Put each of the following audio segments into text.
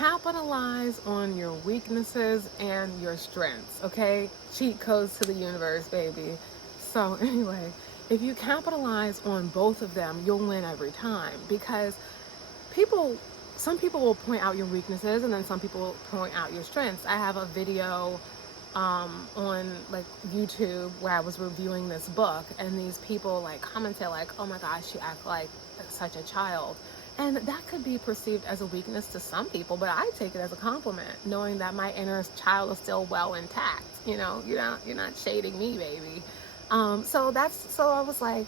capitalize on your weaknesses and your strengths, okay? Cheat codes to the universe, baby. So anyway, if you capitalize on both of them, you'll win every time, because people some people will point out your weaknesses and then some people will point out your strengths. I have a video on like YouTube where I was reviewing this book, and these people like commented like, oh my gosh, you act like such a child. And that could be perceived as a weakness to some people, but I take it as a compliment, knowing that my inner child is still well intact. You know, you're not shading me, baby. So I was like,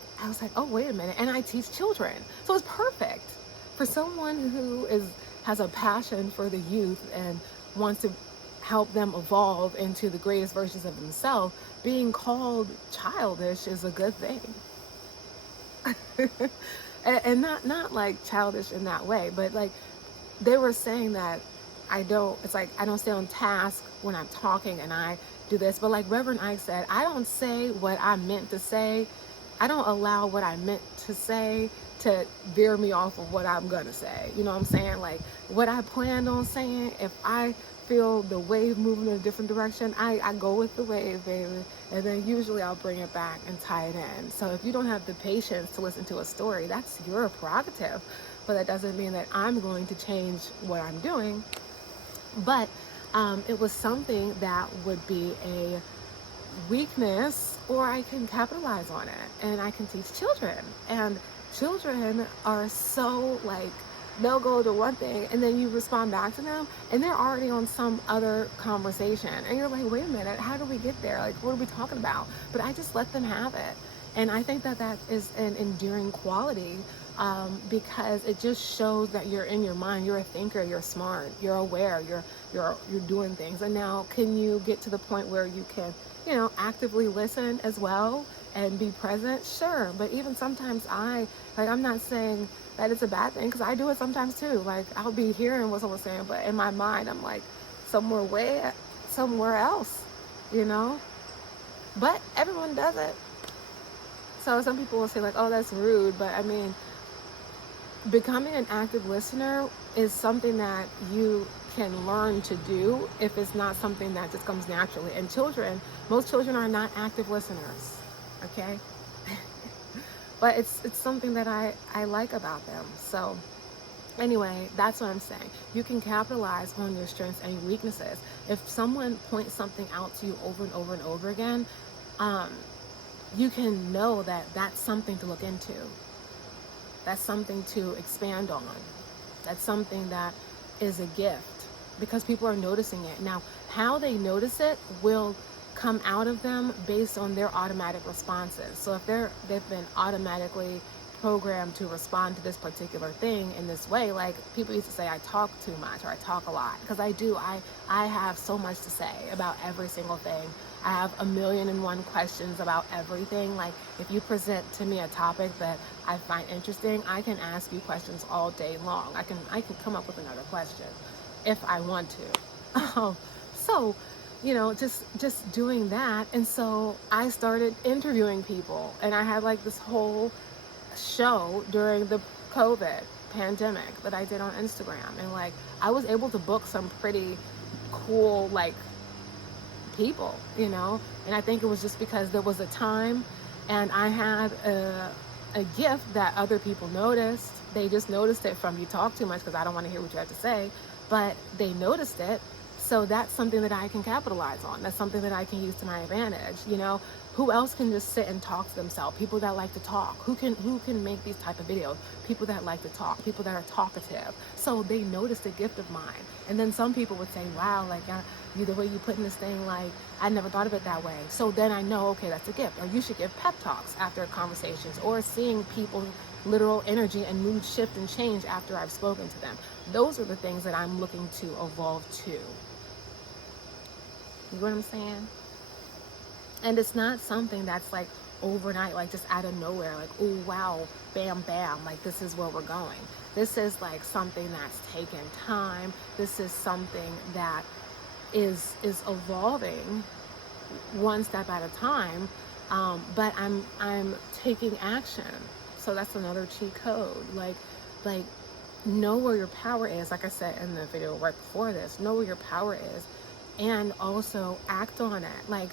oh, wait a minute. And I teach children. So it's perfect for someone who has a passion for the youth and wants to help them evolve into the greatest versions of themselves. Being called childish is a good thing. And not like childish in that way, but like they were saying that I don't stay on task when I'm talking and I do this. But like Reverend Ike said, I don't say what I meant to say. I don't allow what I meant to say to veer me off of what I'm gonna say. You know what I'm saying? Like what I planned on saying, if I feel the wave moving in a different direction, I go with the wave, baby. And then usually I'll bring it back and tie it in. So if you don't have the patience to listen to a story, that's your prerogative. But that doesn't mean that I'm going to change what I'm doing. But it was something that would be a weakness, or I can capitalize on it, and I can teach children. And children are so like, they'll go to one thing and then you respond back to them and they're already on some other conversation, and you're like, wait a minute, how do we get there? Like, what are we talking about? But I just let them have it. And I think that is an endearing quality, because it just shows that you're in your mind, you're a thinker, you're smart, you're aware, you're doing things. And now, can you get to the point where you can, actively listen as well and be present? Sure. But even sometimes I'm not saying that it's a bad thing, because I do it sometimes too. Like, I'll be hearing what someone's saying, but in my mind I'm like somewhere else, but everyone does it. So some people will say like, oh, that's rude, but I mean, becoming an active listener is something that you can learn to do if it's not something that just comes naturally. And most children are not active listeners, okay? But it's something that I like about them. So anyway, that's what I'm saying. You can capitalize on your strengths and your weaknesses. If someone points something out to you over and over and over again, you can know that that's something to look into. That's something to expand on. That's something that is a gift, because people are noticing it. Now, how they notice it will come out of them based on their automatic responses. So if they've been automatically programmed to respond to this particular thing in this way, like people used to say I talk too much or I talk a lot, because I do. I have so much to say about every single thing. I have 1,000,001 questions about everything. Like, if you present to me a topic that I find interesting, I can ask you questions all day long. I can come up with another question if I want to. So, just doing that. And so I started interviewing people, and I had like this whole show during the COVID pandemic that I did on Instagram. And like, I was able to book some pretty cool, like, people, and I think it was just because there was a time and I had a gift that other people noticed. They just noticed it from you talk too much, because I don't want to hear what you have to say, but they noticed it. So that's something that I can capitalize on. That's something that I can use to my advantage. Who else can just sit and talk to themselves? People that like to talk. Who can make these type of videos? People that like to talk. People that are talkative. So they noticed a gift of mine. And then some people would say, wow, like, the way you put in this thing, like, I never thought of it that way. So then I know, okay, that's a gift. Or you should give pep talks after conversations, or seeing people's literal energy and mood shift and change after I've spoken to them. Those are the things that I'm looking to evolve to. You know what I'm saying? And it's not something that's like overnight, like just out of nowhere, like, oh, wow, bam, bam, like this is where we're going. This is like something that's taken time. This is something that is evolving one step at a time. But I'm taking action. So that's another cheat code. Like know where your power is. Like I said in the video right before this, know where your power is, and also act on it. Like,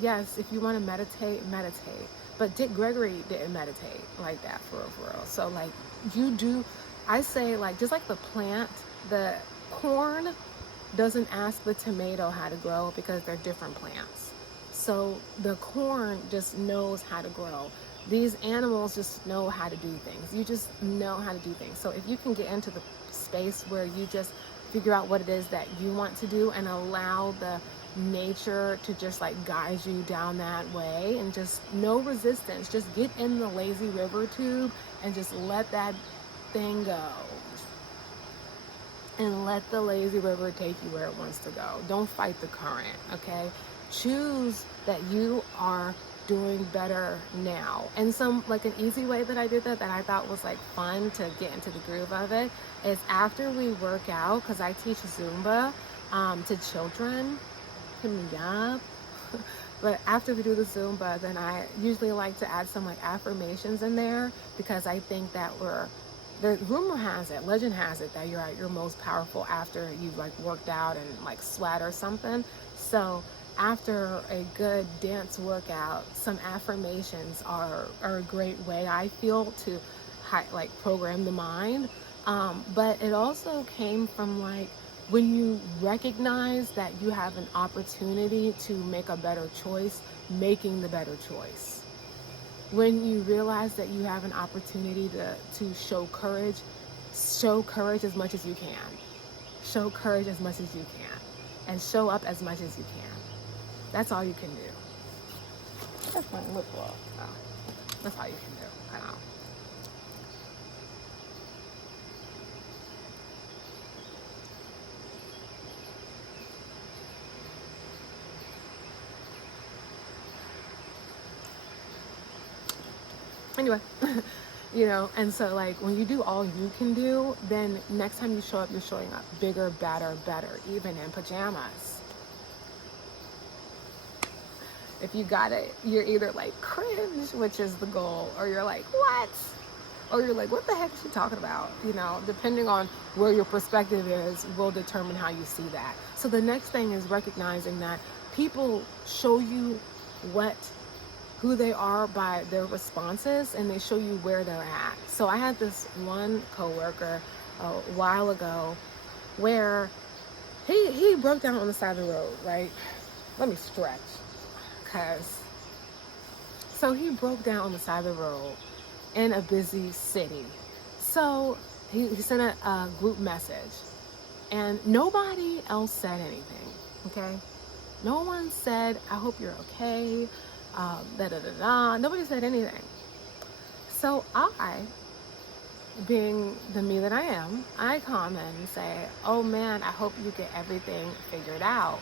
yes, if you want to meditate, meditate. But Dick Gregory didn't meditate like that, for real. So like, you do, I say, like, just like the plant, the corn doesn't ask the tomato how to grow because they're different plants. So the corn just knows how to grow. These animals just know how to do things. You just know how to do things. So if you can get into the space where you just figure out what it is that you want to do and allow the nature to just like guide you down that way, and just no resistance, just get in the lazy river tube and just let that thing go, and let the lazy river take you where it wants to go. Don't fight the current, okay? Choose that you are doing better now. And some, like, an easy way that I did that I thought was like fun to get into the groove of it is after we work out, because I teach Zumba to children. Hit me up. But after we do the Zumba, then I usually like to add some like affirmations in there, because I think that the rumor has it, legend has it, that you're at your most powerful after you've like worked out and like sweat or something. So after a good dance workout, some affirmations are a great way, I feel, to like program the mind. But it also came from like when you recognize that you have an opportunity to make a better choice, making the better choice. When you realize that you have an opportunity to show courage as much as you can. Show courage as much as you can. And show up as much as you can. That's all you can do. That's my lip gloss. Oh, that's all you can do. I don't know. Anyway, you know, and so like when you do all you can do, then next time you show up, you're showing up bigger, better, even in pajamas. If you got it, you're either like cringe, which is the goal, or you're like, what? Or you're like, what the heck is she talking about? You know, depending on where your perspective is will determine how you see that. So the next thing is recognizing that people show you who they are by their responses, and they show you where they're at. So I had this one coworker a while ago where he broke down on the side of the road, right? Let me stretch. So he broke down on the side of the road in a busy city. So he sent a group message, and nobody else said anything, okay? No one said, I hope you're okay, Nobody said anything. So I, being the me that I am, I comment and say, oh man, I hope you get everything figured out.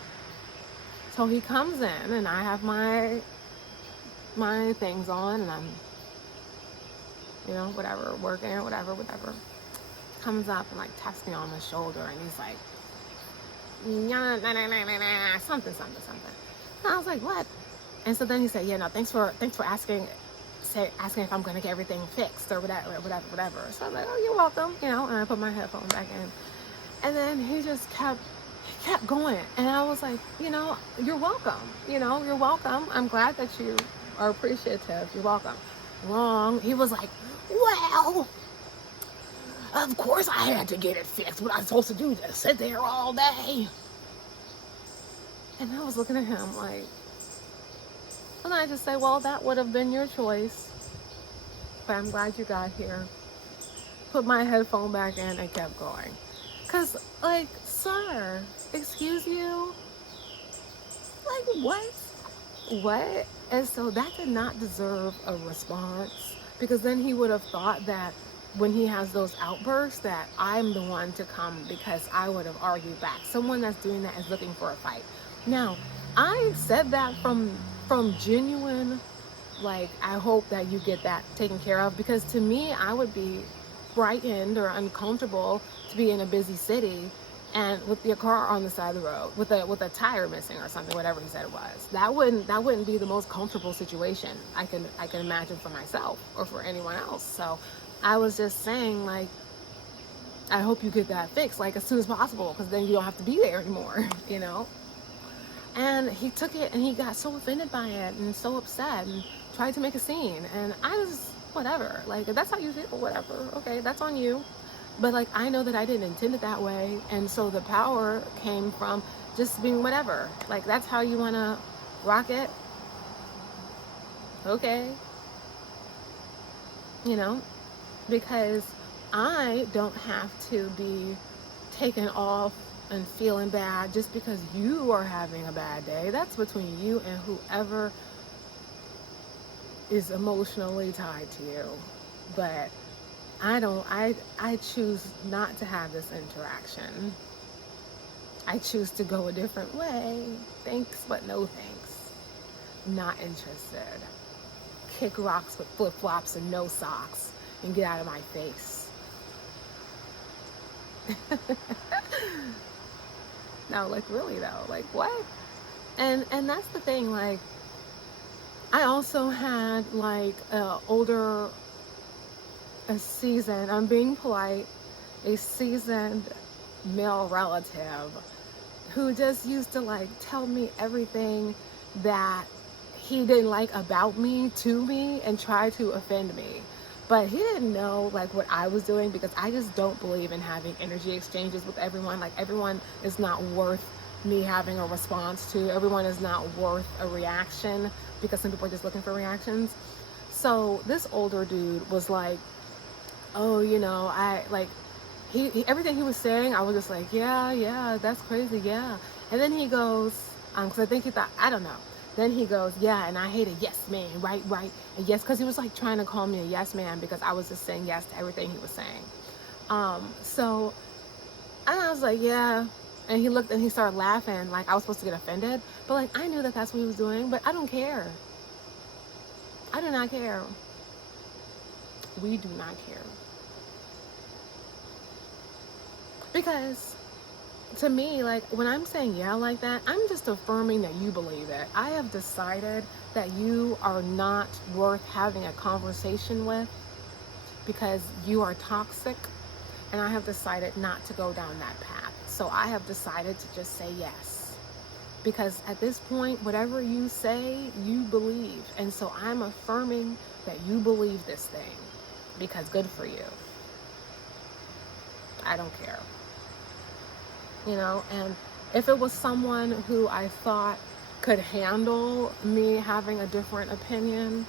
So he comes in, and I have my things on, and I'm, you know, whatever, working or whatever. Comes up and like taps me on the shoulder, and he's like, something. And I was like, what? And so then he said, yeah, no, thanks for asking if I'm gonna get everything fixed or whatever. So I'm like, oh, you're welcome, you know. And I put my headphones back in, and then he just kept going, and I was like, you know, you're welcome. I'm glad that you are appreciative. You're welcome. Wrong. He was like, well, of course I had to get it fixed. What I'm supposed to do, just sit there all day? And I was looking at him like, and I just say, well, that would have been your choice, but I'm glad you got here. Put my headphone back in and kept going. Cause like, sir, excuse you? Like, what? And so that did not deserve a response, because then he would have thought that when he has those outbursts that I'm the one to come, because I would have argued back. Someone that's doing that is looking for a fight. Now, I said that from genuine, like, I hope that you get that taken care of, because to me, I would be frightened or uncomfortable to be in a busy city and with your car on the side of the road with a tire missing or something, whatever he said it was. That wouldn't be the most comfortable situation I can imagine for myself or for anyone else. So I was just saying, like, I hope you get that fixed like as soon as possible, because then you don't have to be there anymore, you know? And he took it and he got so offended by it and so upset and tried to make a scene. And I was, whatever. Like, if that's how you feel, whatever. Okay, that's on you. But like, I know that I didn't intend it that way. And so the power came from just being whatever. Like, that's how you want to rock it. Okay. You know, because I don't have to be taken off and feeling bad just because you are having a bad day. That's between you and whoever is emotionally tied to you. But I choose not to have this interaction. I choose to go a different way. Thanks, but no thanks. Not interested. Kick rocks with flip-flops and no socks and get out of my face. No, like, really though, like, what? And that's the thing. Like, I also had like a seasoned, I'm being polite, a seasoned male relative who just used to like tell me everything that he didn't like about me to me and try to offend me. But he didn't know like what I was doing, because I just don't believe in having energy exchanges with everyone. Like, everyone is not worth me having a response to. Everyone is not worth a reaction, because some people are just looking for reactions. So this older dude was like, oh, you know, I like, he everything he was saying, I was just like, yeah, that's crazy, yeah. And then he goes, because I think he thought, I don't know. Then he goes, yeah, and I hate a yes man, right, and yes, because he was like trying to call me a yes man because I was just saying yes to everything he was saying. So, and I was like, yeah, and he looked and he started laughing like I was supposed to get offended, but like I knew that that's what he was doing, but I don't care. I do not care. We do not care. Because to me, like, when I'm saying yeah like that, I'm just affirming that you believe it. I have decided that you are not worth having a conversation with because you are toxic, and I have decided not to go down that path. So I have decided to just say yes, because at this point, whatever you say, you believe. And so I'm affirming that you believe this thing, because good for you. I don't care. You know, and if it was someone who I thought could handle me having a different opinion,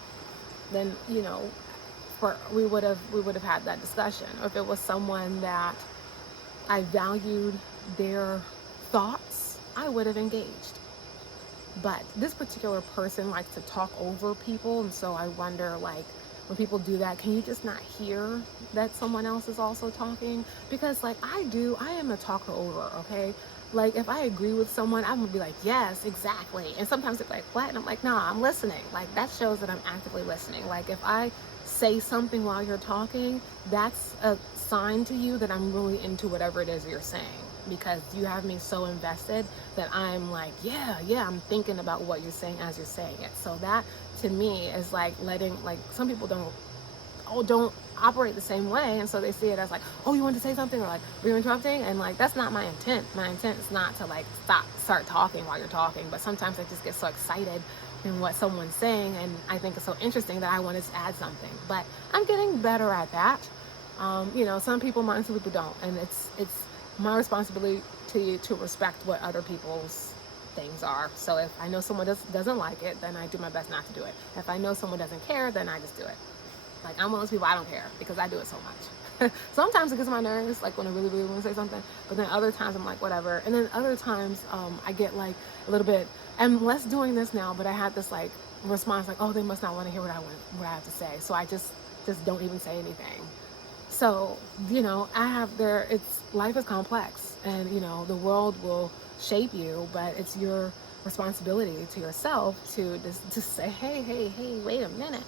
then, you know, we would have had that discussion. Or if it was someone that I valued their thoughts, I would have engaged. But this particular person likes to talk over people, and so I wonder, like, when people do that, can you just not hear that someone else is also talking? Because like I am a talker over, okay? Like, if I agree with someone, I'm gonna be like, yes, exactly. And sometimes it's like, what? And I'm like, nah, I'm listening. Like, that shows that I'm actively listening. Like, if I say something while you're talking, that's a sign to you that I'm really into whatever it is you're saying, because you have me so invested that I'm like, yeah, I'm thinking about what you're saying as you're saying it. So that to me is like letting, like, some people don't operate the same way, and so they see it as like, oh, you want to say something, or like, were you interrupting? And like, that's not my intent. My intent is not to like start talking while you're talking, but sometimes I just get so excited in what someone's saying, and I think it's so interesting that I wanted to add something. But I'm getting better at that. You know, some people mind, some people don't, and it's my responsibility to respect what other people's things are. So if I know someone doesn't like it, then I do my best not to do it. If I know someone doesn't care, then I just do it. Like, I'm one of those people, I don't care, because I do it so much. Sometimes it gets on my nerves, like when I really, really want to say something, but then other times I'm like, whatever. And then other times I get like a little bit, I'm less doing this now, but I had this like response like, oh, they must not want to hear what I have to say. So I just don't even say anything. So, you know, life is complex, and, you know, the world will shape you, but it's your responsibility to yourself to say, hey, wait a minute.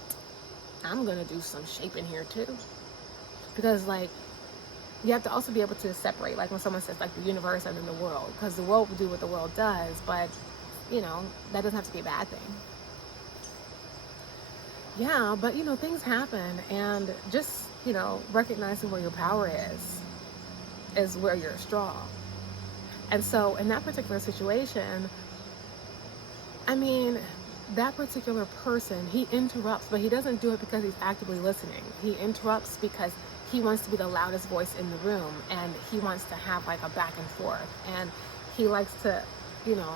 I'm going to do some shaping here too. Because, like, you have to also be able to separate, like when someone says like the universe and then the world, because the world will do what the world does, but, you know, that doesn't have to be a bad thing. Yeah, but, you know, things happen, and just, you know, recognizing where your power is. is where you're strong. And so in that particular situation, I mean, that particular person, he interrupts, but he doesn't do it because he's actively listening. He interrupts because he wants to be the loudest voice in the room, and he wants to have like a back and forth, and he likes to,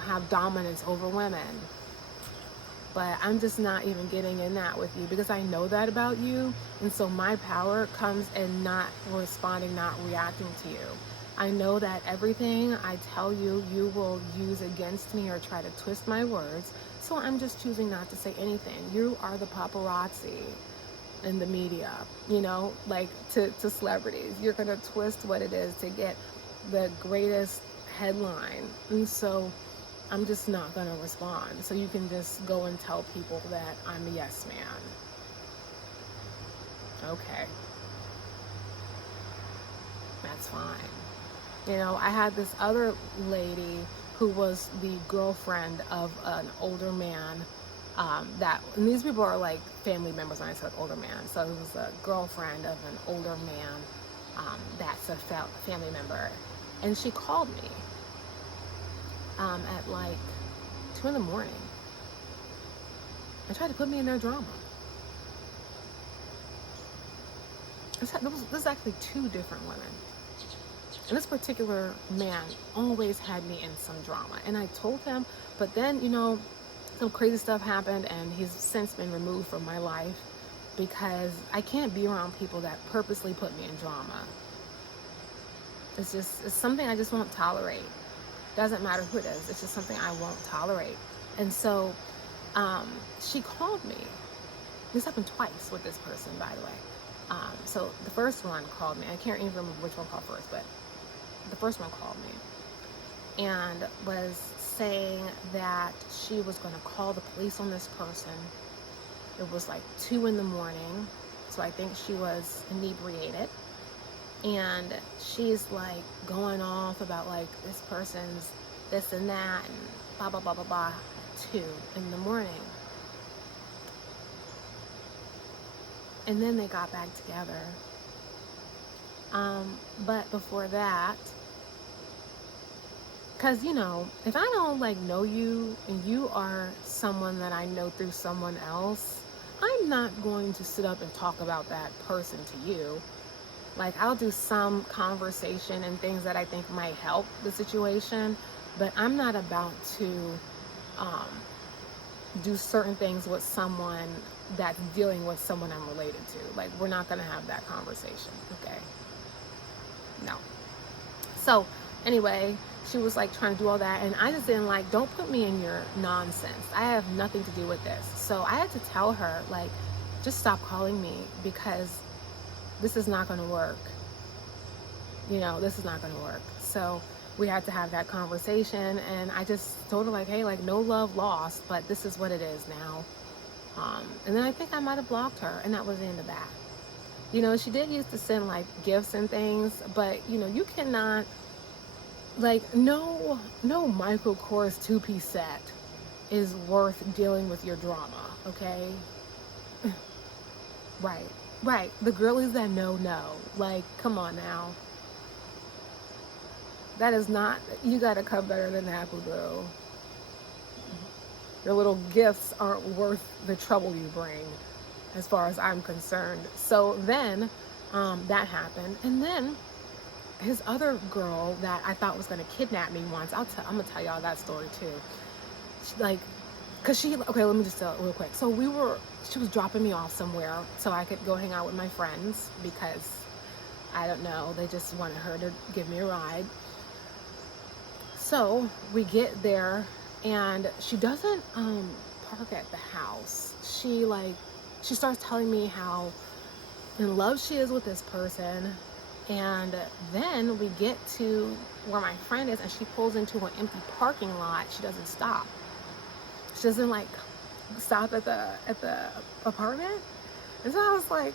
have dominance over women. But I'm just not even getting in that with you, because I know that about you. And so my power comes in not responding, not reacting to you. I know that everything I tell you, you will use against me or try to twist my words. So I'm just choosing not to say anything. You are the paparazzi in the media, like to celebrities. You're going to twist what it is to get the greatest headline. And so I'm just not going to respond. So you can just go and tell people that I'm a yes man. Okay. That's fine. I had this other lady who was the girlfriend of an older man, and these people are like family members when I said older man. So it was a girlfriend of an older man that's a family member. And she called me at like 2 in the morning and tried to put me in their drama. This is actually 2 different women. And this particular man always had me in some drama. And I told him, but then, some crazy stuff happened, and he's since been removed from my life because I can't be around people that purposely put me in drama. It's something I just won't tolerate. Doesn't matter who it is. It's just something I won't tolerate. And so she called me. This happened twice with this person, by the way. So the first one called me. I can't even remember which one called first, but the first one called me and was saying that she was going to call the police on this person. It was like 2 in the morning, so I think she was inebriated. And she's like going off about like this person's this and that and blah, blah, blah, blah, blah, 2 in the morning. And then they got back together. But before that, because, if I don't like know you and you are someone that I know through someone else, I'm not going to sit up and talk about that person to you. Like, I'll do some conversation and things that I think might help the situation, but I'm not about to do certain things with someone that's dealing with someone I'm related to. Like, we're not going to have that conversation, okay? No. So, anyway, she was like trying to do all that, and I just didn't like, don't put me in your nonsense. I have nothing to do with this. So I had to tell her, like, just stop calling me, because this is not going to work. This is not going to work. So we had to have that conversation, and I just told her, like, hey, like, no love lost, but this is what it is now. And then I think I might have blocked her, and that was the end of that. She did used to send like gifts and things, but you cannot, like, no Michael Kors 2-piece set is worth dealing with your drama, okay? Right. The girlies that know. Like, come on now. That is not, you gotta come better than that, boo-boo. Your little gifts aren't worth the trouble you bring, as far as I'm concerned. So then that happened, and then his other girl that I thought was going to kidnap me once, I'm going to tell y'all that story too. Okay, let me just tell it real quick. So she was dropping me off somewhere so I could go hang out with my friends, because I don't know, they just wanted her to give me a ride. So we get there, and she doesn't park at the house. She starts telling me how in love she is with this person, and then we get to where my friend is, and she pulls into an empty parking lot. She doesn't stop. She doesn't like stop at the apartment. And so I was like,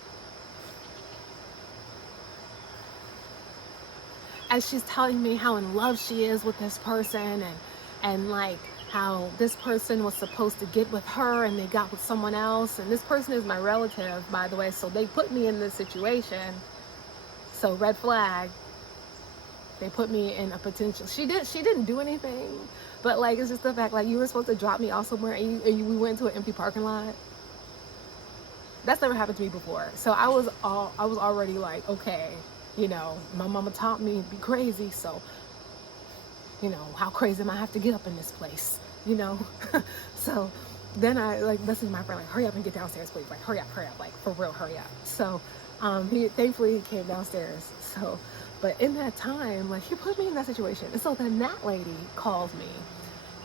as she's telling me how in love she is with this person, and like how this person was supposed to get with her and they got with someone else, and this person is my relative, by the way, so they put me in this situation. So red flag. They put me in a potential, she didn't do anything, but like, it's just the fact, like, you were supposed to drop me off somewhere and we went to an empty parking lot. That's never happened to me before. So I was already like, okay, you know, my mama taught me to be crazy, so, you know, how crazy am I have to get up in this place, you know? So then I like messaged my friend, like, hurry up and get downstairs, please. Like, hurry up, like, for real, hurry up. So he thankfully came downstairs. So, but in that time, like, he put me in that situation. And so then that lady called me,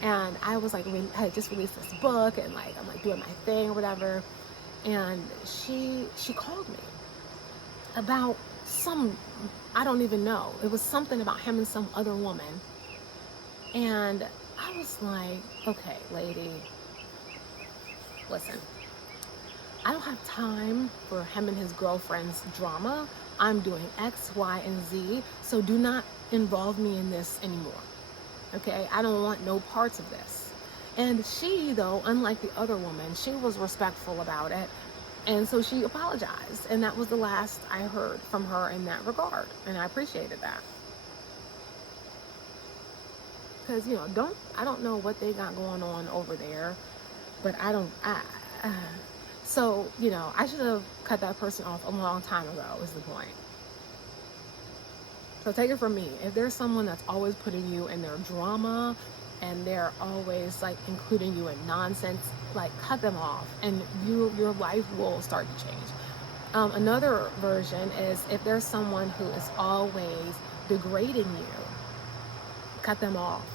and I was like, I had just released this book, and like, I'm like doing my thing or whatever. And she called me about some, I don't even know. It was something about him and some other woman. And I was like, okay, lady, listen, I don't have time for him and his girlfriend's drama. I'm doing X, Y, and Z, so do not involve me in this anymore. Okay, I don't want no parts of this. And she, though, unlike the other woman, she was respectful about it. And so she apologized. And that was the last I heard from her in that regard. And I appreciated that. Because, you know, I don't know what they got going on over there. But so, you know, I should have cut that person off a long time ago, is the point. So take it from me. If there's someone that's always putting you in their drama, and they're always like including you in nonsense, like, cut them off, and your life will start to change. Another version is if there's someone who is always degrading you, cut them off.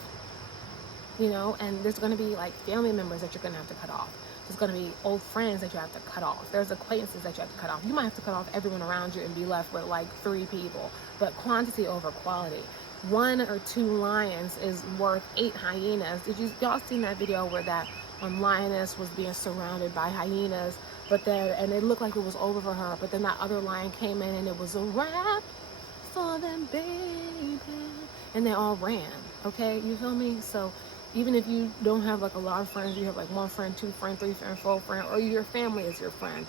You know, and there's going to be like family members that you're going to have to cut off. There's going to be old friends that you have to cut off. There's acquaintances that you have to cut off. You might have to cut off everyone around you and be left with like 3 people, but quantity over quality. 1 or 2 lions is worth 8 hyenas. Y'all seen that video where that lioness was being surrounded by hyenas, and it looked like it was over for her, but then that other lion came in and it was a wrap for them, baby, and they all ran. Okay, you feel me? So even if you don't have like a lot of friends, you have like 1 friend, 2 friend, 3 friend, 4 friend, or your family is your friend.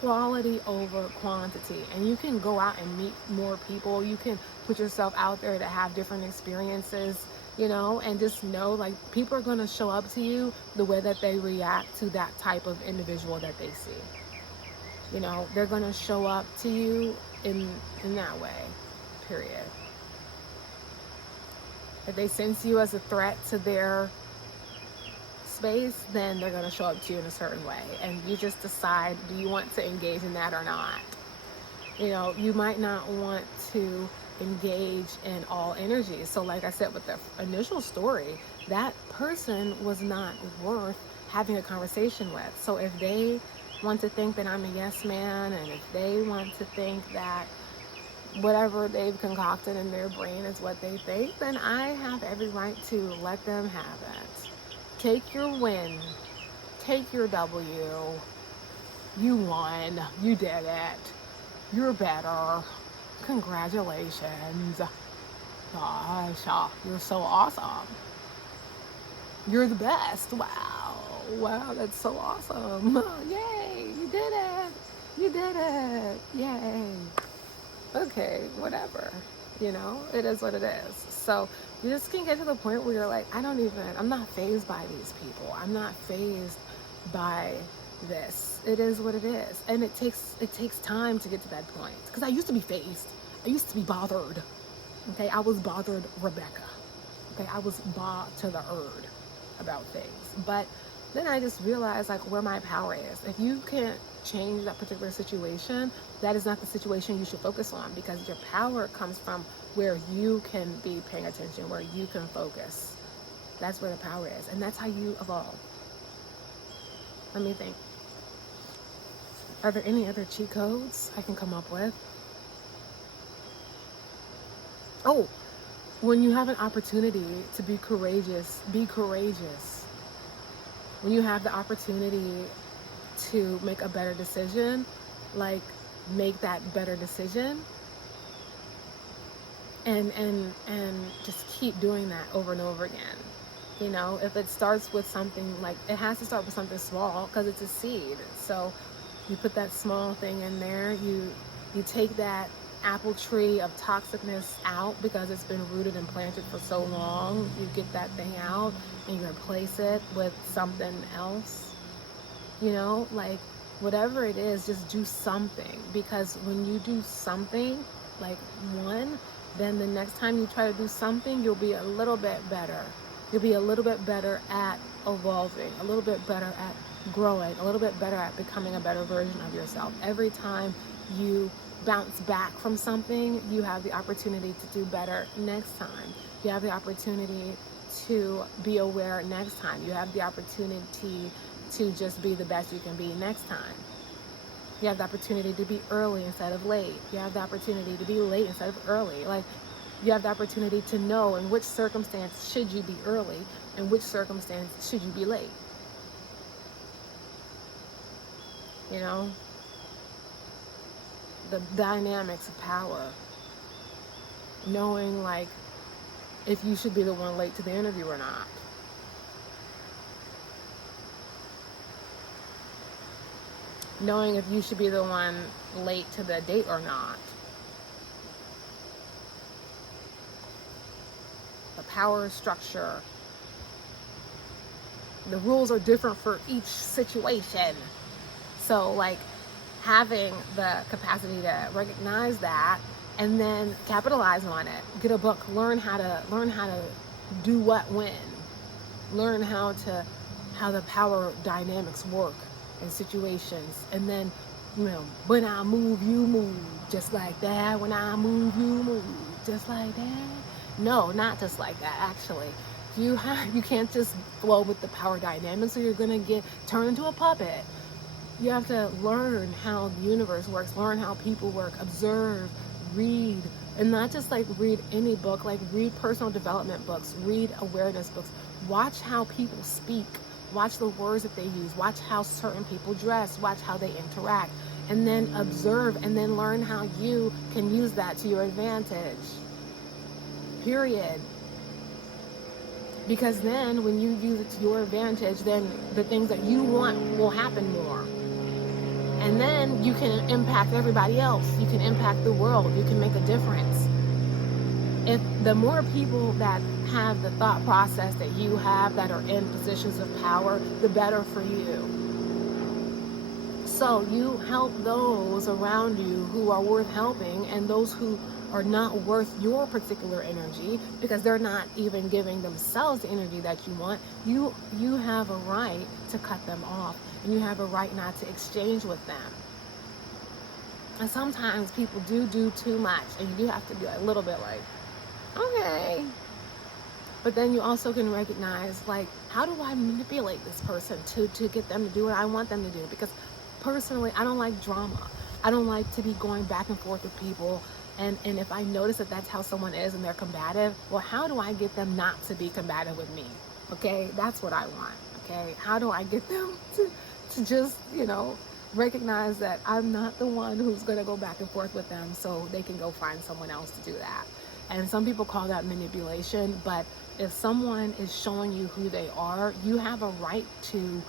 Quality over quantity. And you can go out and meet more people. You can put yourself out there to have different experiences, you know, and just know like people are going to show up to you the way that they react to that type of individual that they see. You know, they're going to show up to you in that way, period. If they sense you as a threat to their space, then they're going to show up to you in a certain way, and you just decide, do you want to engage in that or not? You know, you might not want to engage in all energies. So like I said with the initial story, that person was not worth having a conversation with. So if they want to think that I'm a yes man, and if they want to think that whatever they've concocted in their brain is what they think, then I have every right to let them have it. Take your win. Take your W. You won. You did it. You're better. Congratulations. Gosh, you're so awesome. You're the best. Wow, that's so awesome. Yay, you did it. You did it. Yay. Okay, whatever. You know, it is what it is. So you just can get to the point where you're like, I'm not fazed by these people. I'm not fazed by this. It is what it is. And it takes time to get to that point. Because I used to be fazed. I used to be bothered. Okay, I was bothered Rebecca. Okay, I was to the erd about things. But then I just realized like where my power is. If you can't change that particular situation, that is not the situation you should focus on, because your power comes from where you can be paying attention, where you can focus. That's where the power is, and that's how you evolve. Let me think. Are there any other cheat codes I can come up with? Oh, when you have an opportunity to be courageous, be courageous. When you have the opportunity to make a better decision, like make that better decision, and just keep doing that over and over again. You know, if it starts with something, like it has to start with something small, because it's a seed. So you put that small thing in there, you take that apple tree of toxicness out because it's been rooted and planted for so long. You get that thing out and you replace it with something else. You know, like whatever it is, just do something. Because when you do something, like one, then the next time you try to do something, you'll be a little bit better. You'll be a little bit better at evolving, a little bit better at growing, a little bit better at becoming a better version of yourself. Every time you bounce back from something, you have the opportunity to do better next time. You have the opportunity to be aware next time. You have the opportunity to just be the best you can be next time. You have the opportunity to be early instead of late. You have the opportunity to be late instead of early. Like, you have the opportunity to know in which circumstance should you be early and which circumstance should you be late. You know? The dynamics of power. Knowing, like, if you should be the one late to the interview or not. Knowing if you should be the one late to the date or not. The power structure. The rules are different for each situation. So, like, having the capacity to recognize that and then capitalize on it. Get a book. Learn how to do what when. Learn how the power dynamics work in situations. And then, you know, when I move, you move. Just like that. When I move, you move. Just like that. No, not just like that, actually. You can't just flow with the power dynamics, or you're gonna get turned into a puppet. You have to learn how the universe works, learn how people work, observe, read, and not just like read any book, like read personal development books, read awareness books, watch how people speak, watch the words that they use, watch how certain people dress, watch how they interact, and then observe and then learn how you can use that to your advantage. Period. Because then when you use it to your advantage, then the things that you want will happen more. And then you can impact everybody else. You can impact the world. You can make a difference. If the more people that have the thought process that you have, that are in positions of power, the better for you. So you help those around you who are worth helping, and those who are not worth your particular energy because they're not even giving themselves the energy that you want. You have a right to cut them off, and you have a right not to exchange with them. And sometimes people do too much, and you do have to be a little bit like, okay. But then you also can recognize, like, how do I manipulate this person to get them to do what I want them to do? Because personally, I don't like drama. I don't like to be going back and forth with people. And if I notice that that's how someone is and they're combative, well, how do I get them not to be combative with me? Okay, that's what I want. Okay, how do I get them to just, you know, recognize that I'm not the one who's going to go back and forth with them, so they can go find someone else to do that. And some people call that manipulation, but if someone is showing you who they are, you have a right to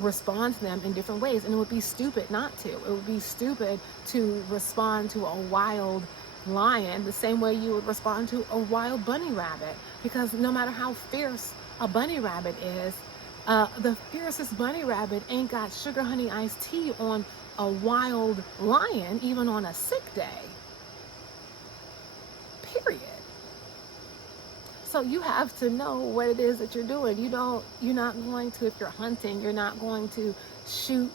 respond to them in different ways. And it would be stupid not to. It would be stupid to respond to a wild lion the same way you would respond to a wild bunny rabbit, because no matter how fierce a bunny rabbit is, the fiercest bunny rabbit ain't got sugar honey iced tea on a wild lion, even on a sick day. Period. So you have to know what it is that you're doing. You're not going to, if you're hunting, you're not going to shoot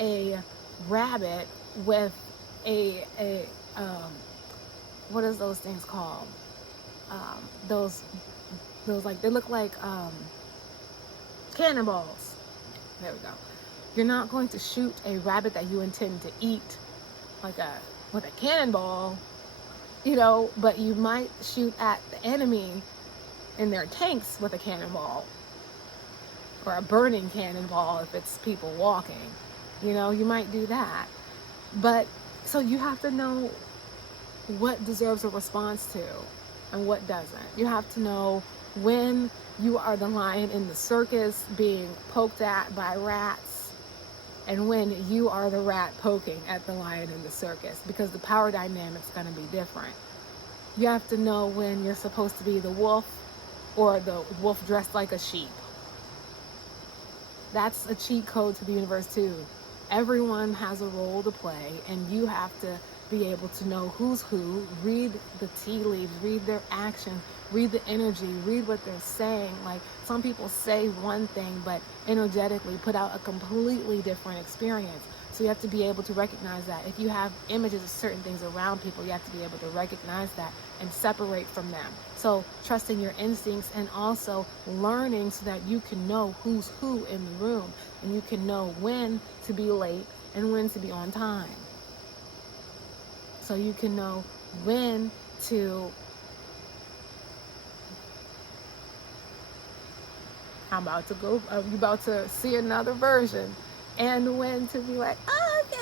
a rabbit with a what is those things called? Those like, they look like cannonballs. There we go. You're not going to shoot a rabbit that you intend to eat with a cannonball, you know, but you might shoot at the enemy in their tanks with a cannonball, or a burning cannonball if it's people walking. You know, you might do that. But so you have to know what deserves a response to and what doesn't. You have to know when you are the lion in the circus being poked at by rats, and when you are the rat poking at the lion in the circus, because the power dynamic's going to be different. You have to know when you're supposed to be the wolf or the wolf dressed like a sheep. That's a cheat code to the universe too. Everyone has a role to play, and you have to be able to know who's who, read the tea leaves, read their actions, read the energy, read what they're saying. Like, some people say one thing, but energetically put out a completely different experience. So you have to be able to recognize that. If you have images of certain things around people, you have to be able to recognize that and separate from them. So trusting your instincts, and also learning so that you can know who's who in the room, and you can know when to be late and when to be on time. So you can know when to, I'm about to see another version, and when to be like, oh, okay,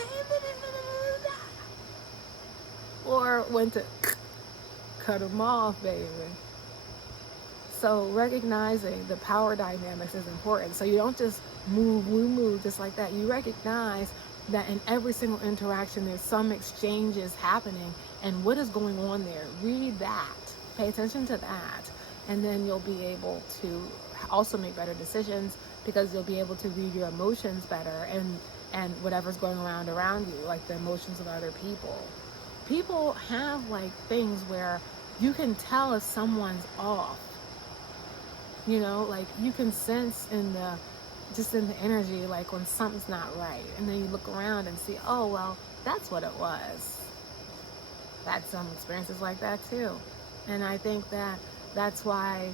or when to cut them off, baby. So recognizing the power dynamics is important. So you don't just move just like that. You recognize that in every single interaction, there's some exchanges happening, and what is going on there. Read that. Pay attention to that. And then you'll be able to also make better decisions, because you'll be able to read your emotions better, and whatever's going around you, like the emotions of other people. People have like things where you can tell if someone's off. You know, like you can sense in the energy, like when something's not right. And then you look around and see, oh, well, that's what it was. That's some experiences like that too. And I think that that's why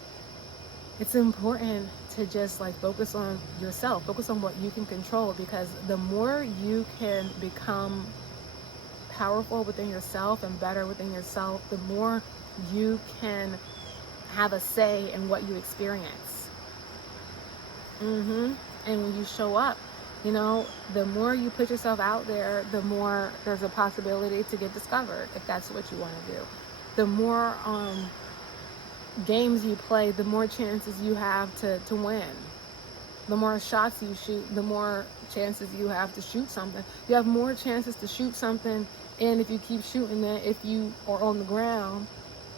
it's important to just like focus on yourself, focus on what you can control, because the more you can become powerful within yourself and better within yourself, the more you can have a say in what you experience. And when you show up, you know, the more you put yourself out there, the more there's a possibility to get discovered, if that's what you want to do. The more games you play, the more chances you have to win. The more shots you shoot, the more chances you have to shoot something. You have more chances to shoot something, and if you keep shooting it, if you are on the ground.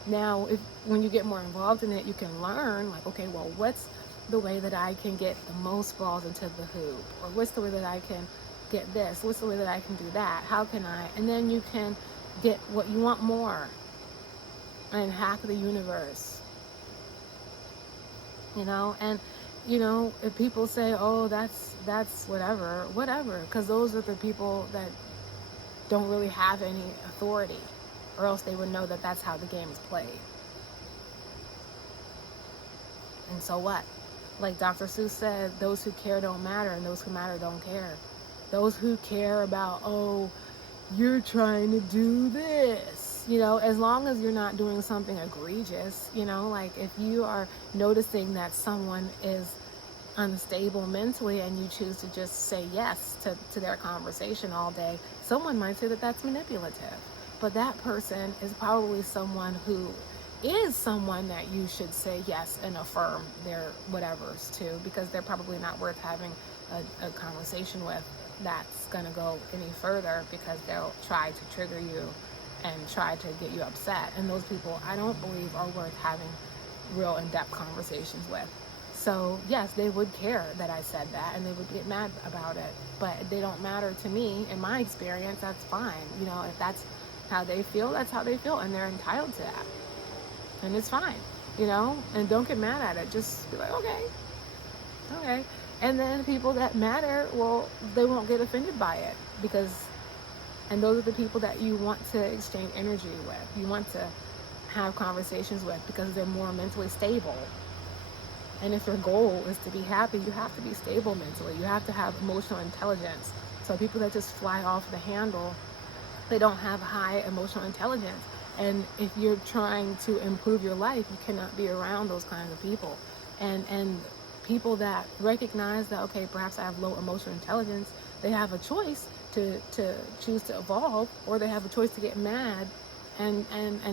Now, when you get more involved in it, you can learn, like, okay, well, what's the way that I can get the most balls into the hoop? Or what's the way that I can get this? What's the way that I can do that? How can I? And then you can get what you want more and hack the universe. You know, and, you know, if people say, oh, that's whatever, because those are the people that don't really have any authority, or else they would know that that's how the game is played. And so what? Like Dr. Seuss said, those who care don't matter, and those who matter don't care. Those who care about, oh, you're trying to do this, you know, as long as you're not doing something egregious, you know, like if you are noticing that someone is unstable mentally and you choose to just say yes to their conversation all day, someone might say that that's manipulative. But that person is probably someone who is someone that you should say yes and affirm their whatevers to, because they're probably not worth having a conversation with that's going to go any further, because they'll try to trigger you and try to get you upset. And those people, I don't believe, are worth having real in-depth conversations with. So yes, they would care that I said that, and they would get mad about it, but they don't matter to me. In my experience, that's fine. You know, if that's how they feel, that's how they feel, and they're entitled to that, and it's fine, you know. And don't get mad at it. Just be like, okay. And then people that matter, well, they won't get offended by it, and those are the people that you want to exchange energy with, you want to have conversations with, because they're more mentally stable. And if your goal is to be happy, you have to be stable mentally. You have to have emotional intelligence. So people that just fly off the handle, they don't have high emotional intelligence. And if you're trying to improve your life, you cannot be around those kinds of people. And people that recognize that, okay, perhaps I have low emotional intelligence, they have a choice to choose to evolve, or they have a choice to get mad and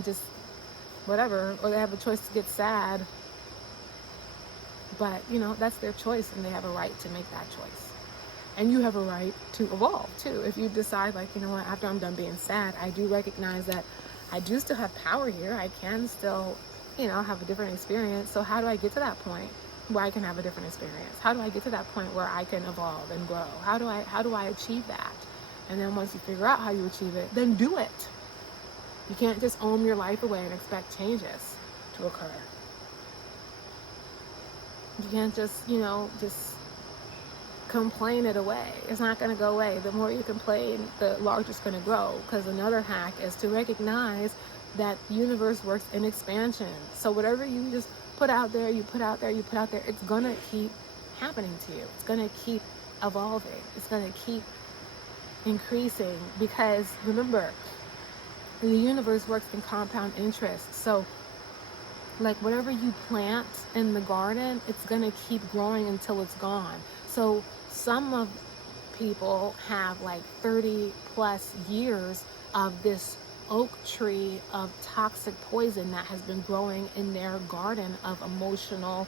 just whatever, or they have a choice to get sad. But, you know, that's their choice, and they have a right to make that choice. And you have a right to evolve too. If you decide, like, you know what, after I'm done being sad, I do recognize that I do still have power here. I can still, have a different experience. So how do I get to that point where I can have a different experience? How do I get to that point where I can evolve and grow? How do I achieve that? And then once you figure out how you achieve it, then do it. You can't just own your life away and expect changes to occur. You can't just complain it away. It's not going to go away. The more you complain, the larger it's going to grow. Because another hack is to recognize that the universe works in expansion. So whatever you just put out there, it's going to keep happening to you. It's going to keep evolving. It's going to keep increasing. Because remember, the universe works in compound interest. So like whatever you plant in the garden, it's going to keep growing until it's gone. So some of people have like 30 plus years of this oak tree of toxic poison that has been growing in their garden of emotional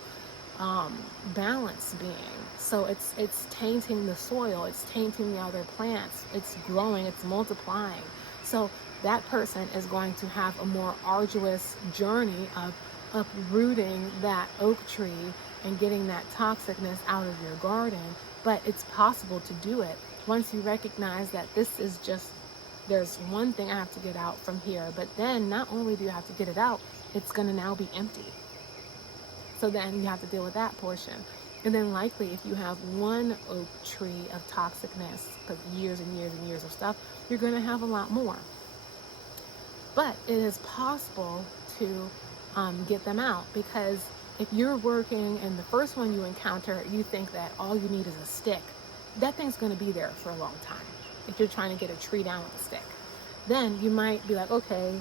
balance being. So it's tainting the soil, it's tainting the other plants, it's growing, it's multiplying. So that person is going to have a more arduous journey of uprooting that oak tree and getting that toxicness out of your garden. But it's possible to do it once you recognize that this is just, there's one thing I have to get out from here. But then not only do you have to get it out, it's going to now be empty. So then you have to deal with that portion. And then likely if you have one oak tree of toxicness, because years and years and years of stuff, you're going to have a lot more. But it is possible to get them out, because if you're working and the first one you encounter, you think that all you need is a stick, that thing's going to be there for a long time. If you're trying to get a tree down with a stick, then you might be like, okay,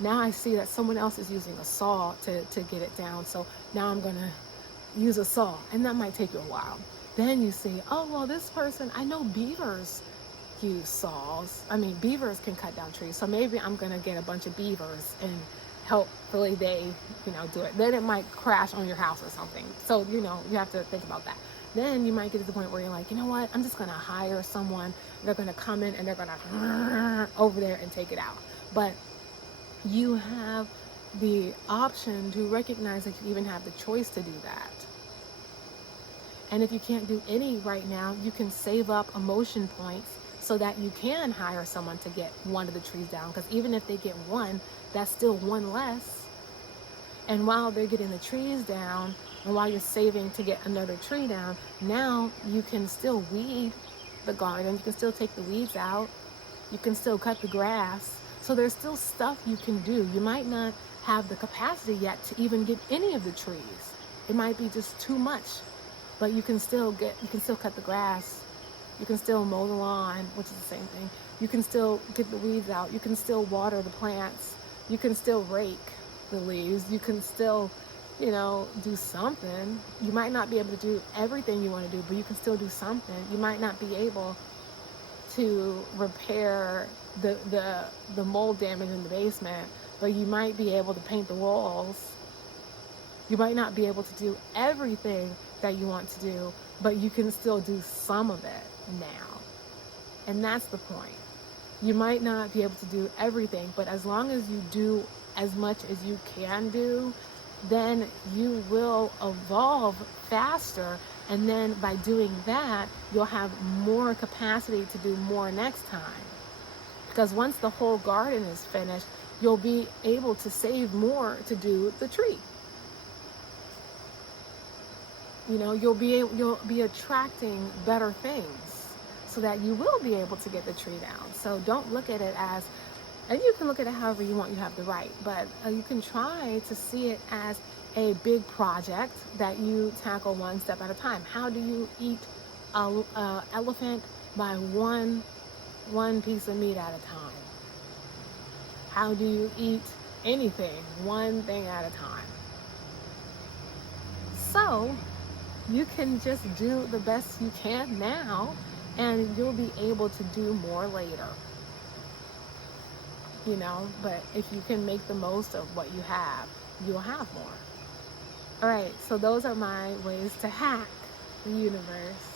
now I see that someone else is using a saw to get it down, so now I'm going to use a saw, and that might take you a while. Then you see, oh, well, this person, I know beavers use saws. I mean, beavers can cut down trees, so maybe I'm going to get a bunch of beavers and hopefully they, do it. Then it might crash on your house or something. So, you have to think about that. Then you might get to the point where you're like, you know what? I'm just going to hire someone. They're going to come in and they're going to over there and take it out. But you have the option to recognize that you even have the choice to do that. And if you can't do any right now, you can save up emotion points so that you can hire someone to get one of the trees down. Because even if they get one, that's still one less. And while they're getting the trees down, and while you're saving to get another tree down, now you can still weed the garden. You can still take the weeds out. You can still cut the grass. So there's still stuff you can do. You might not have the capacity yet to even get any of the trees. It might be just too much. But you can still cut the grass. You can still mow the lawn, which is the same thing. You can still get the weeds out. You can still water the plants. You can still rake the leaves. You can still, do something. You might not be able to do everything you want to do, but you can still do something. You might not be able to repair the mold damage in the basement, but you might be able to paint the walls. You might not be able to do everything that you want to do, but you can still do some of it now. And that's the point. You might not be able to do everything, but as long as you do as much as you can do, then you will evolve faster. And then by doing that, you'll have more capacity to do more next time. Because once the whole garden is finished, you'll be able to save more to do the tree. You'll be attracting better things so that you will be able to get the tree down. So don't look at it as, and you can look at it however you want, you have the right, but you can try to see it as a big project that you tackle one step at a time. How do you eat an elephant? By one piece of meat at a time. How do you eat anything? One thing at a time. So you can just do the best you can now, and you'll be able to do more later. But if you can make the most of what you have, you'll have more. All right, so those are my ways to hack the universe.